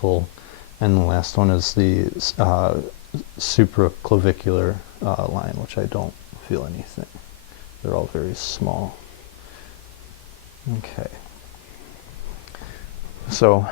sagittal, and the last one is the supraclavicular line, which I don't feel anything. They're all very small. Okay. So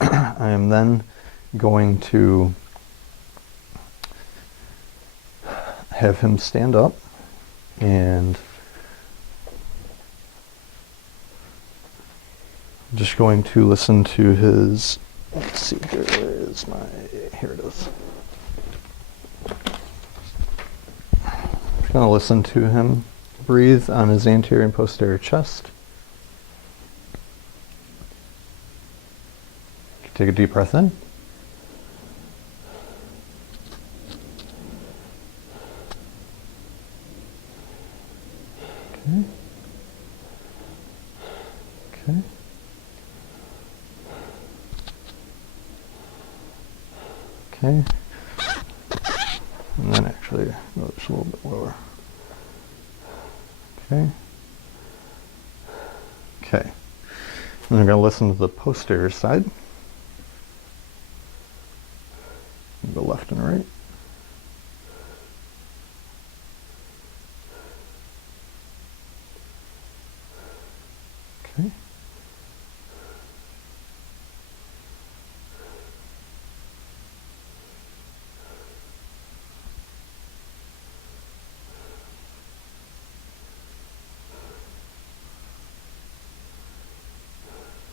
I am then going to have him stand up, and I'm just going to listen to his, let's see, here it is. I'm going to listen to him breathe on his anterior and posterior chest. Take a deep breath in. Okay. Okay. Okay. And then actually go just a little bit lower. Okay. Okay. And I'm going to listen to the posterior side. Go left and right. Okay.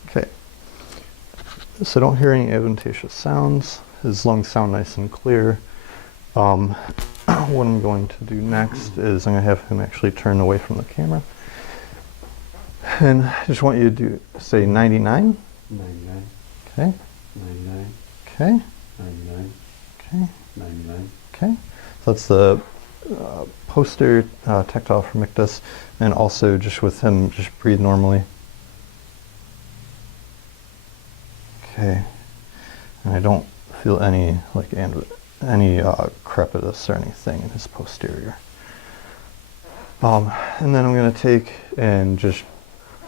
Okay. So don't hear any adventitious sounds. His lungs sound nice and clear. What I'm going to do next is I'm going to have him actually turn away from the camera. And I just want you to say 99. 99. Okay. 99. Okay. 99. Okay. 99. Okay. So that's the posterior tactile formictus, and also just with him, just breathe normally. Okay. And I don't feel any crepitus or anything in his posterior. And then I'm going to take and just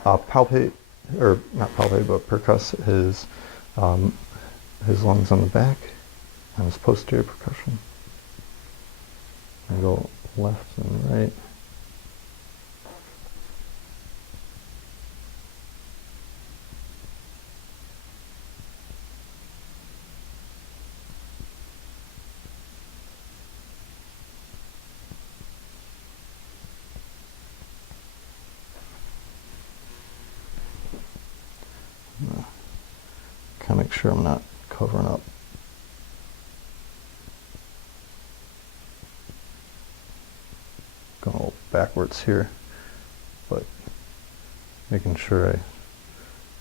palpate, or not palpate, but percuss his lungs on the back and his posterior percussion. And go left and right. Kind of make sure I'm not covering up. Going a little backwards here, but making sure I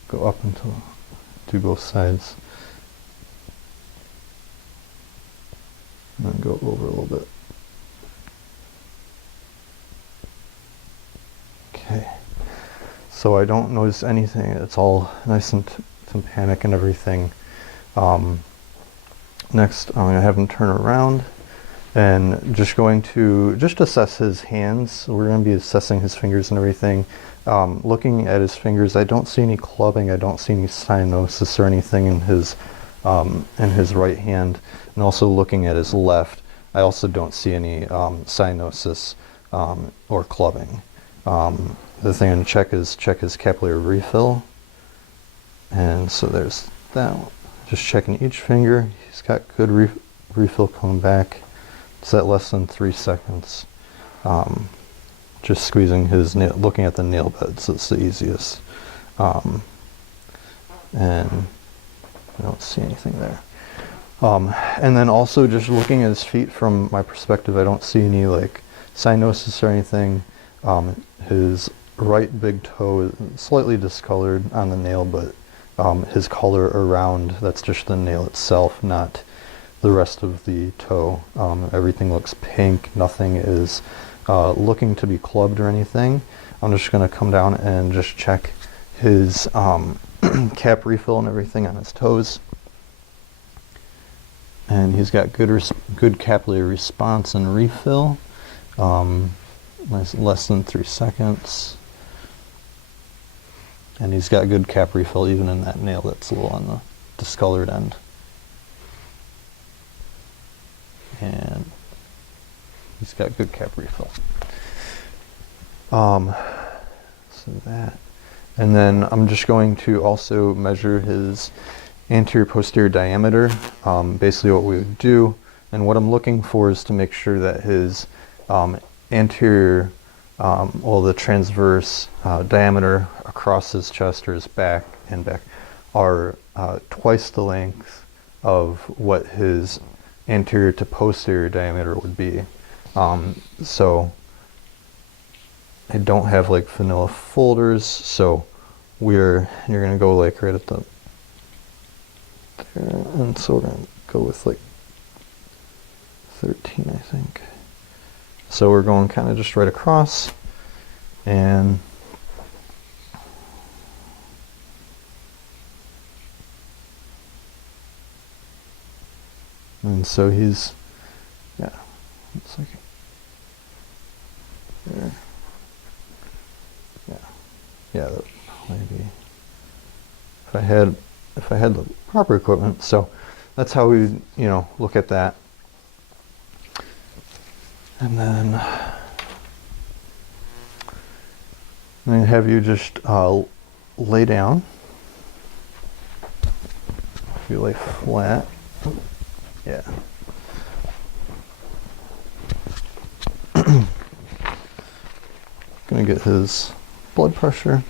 go up until do both sides, and then go over a little bit. Okay, so I don't notice anything. It's all nice and tympanic and everything. Next, I'm going to have him turn around and just going to assess his hands. So we're going to be assessing his fingers and everything. Looking at his fingers, I don't see any clubbing. I don't see any cyanosis or anything in his right hand. And also looking at his left, I also don't see any cyanosis or clubbing. The thing I'm going to check his capillary refill. And so there's that one. Just checking each finger. He's got good refill coming back. It's at less than 3 seconds. Just squeezing his nail, looking at the nail beds, it's the easiest. And I don't see anything there. And then also just looking at his feet from my perspective, I don't see any like cyanosis or anything. His right big toe is slightly discolored on the nail, but his color around, that's just the nail itself, not the rest of the toe. Everything looks pink. Nothing is looking to be clubbed or anything. I'm just going to come down and just check his cap refill and everything on his toes. And he's got good capillary response and refill. Less than 3 seconds. And he's got good cap refill even in that nail that's a little on the discolored end. And he's got good cap refill. So that, and then I'm just going to also measure his anterior posterior diameter. Basically what we would do, and what I'm looking for is to make sure that his anterior, the transverse diameter across his chest or his back and back are twice the length of what his anterior to posterior diameter would be. So I don't have like vanilla folders, so you're gonna go like right at the there, and so we're gonna go with like 13, I think. So we're going kind of just right across, and so he's, yeah, it's like there. Yeah, that maybe if I had the proper equipment. So that's how we look at that. And then I'm going to have you just lay down. If you lay flat, yeah. Gonna get his blood pressure.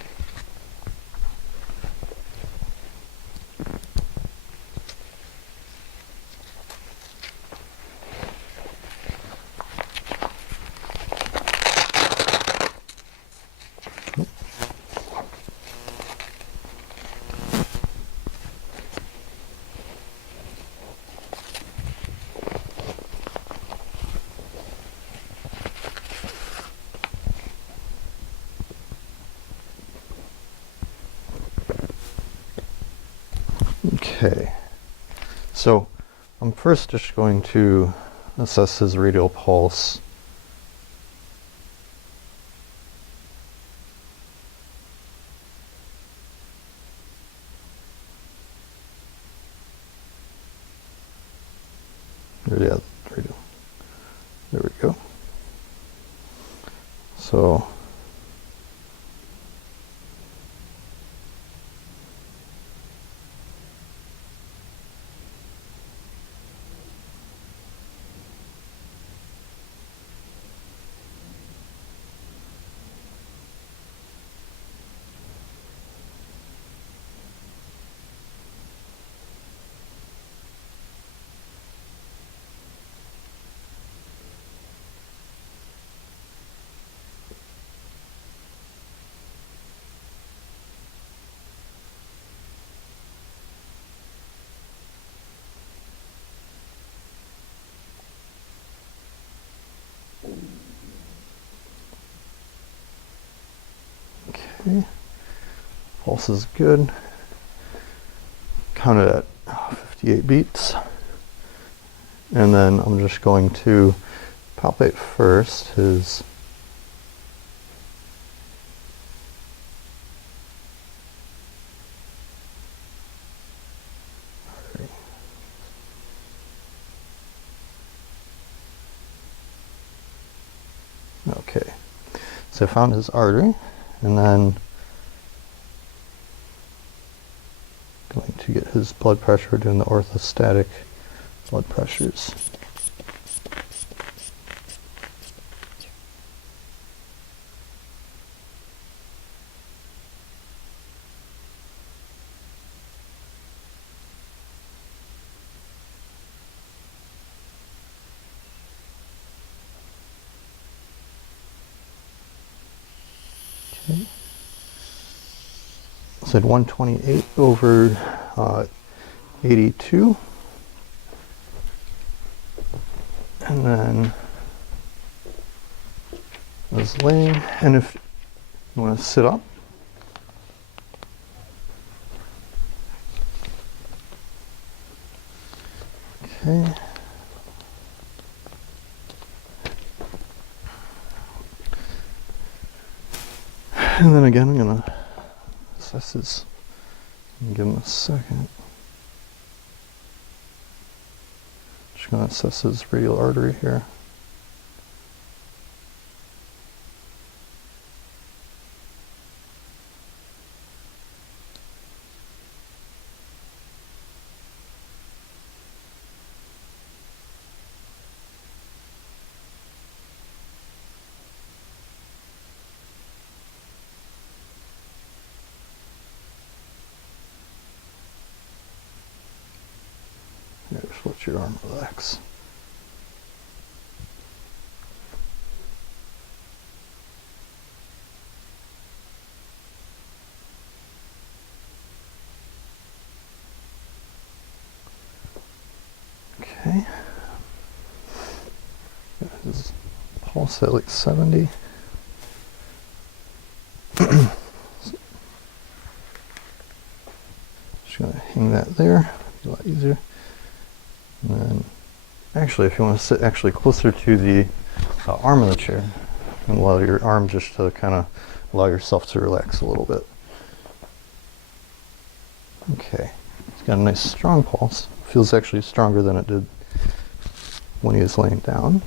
Okay, so I'm first just going to assess his radial pulse. Yeah, radial. There we go. So okay, pulse is good. Counted at 58 beats. And then I'm just going to palpate first his artery. Okay, so I found his artery, and then going to get his blood pressure, doing the orthostatic blood pressures. Okay. Said 128 over 82. And then I was laying, and if you want to sit up, okay. And then again, I'm gonna assess his, give him a second. Just going to assess his radial artery here. Here, just let your arm relax. Okay. Got his pulse at like 70. Just gonna hang that there. Be a lot easier. And then, actually, if you want to sit actually closer to the arm of the chair, and allow your arm just to kind of allow yourself to relax a little bit. Okay, he's got a nice strong pulse. Feels actually stronger than it did when he was laying down.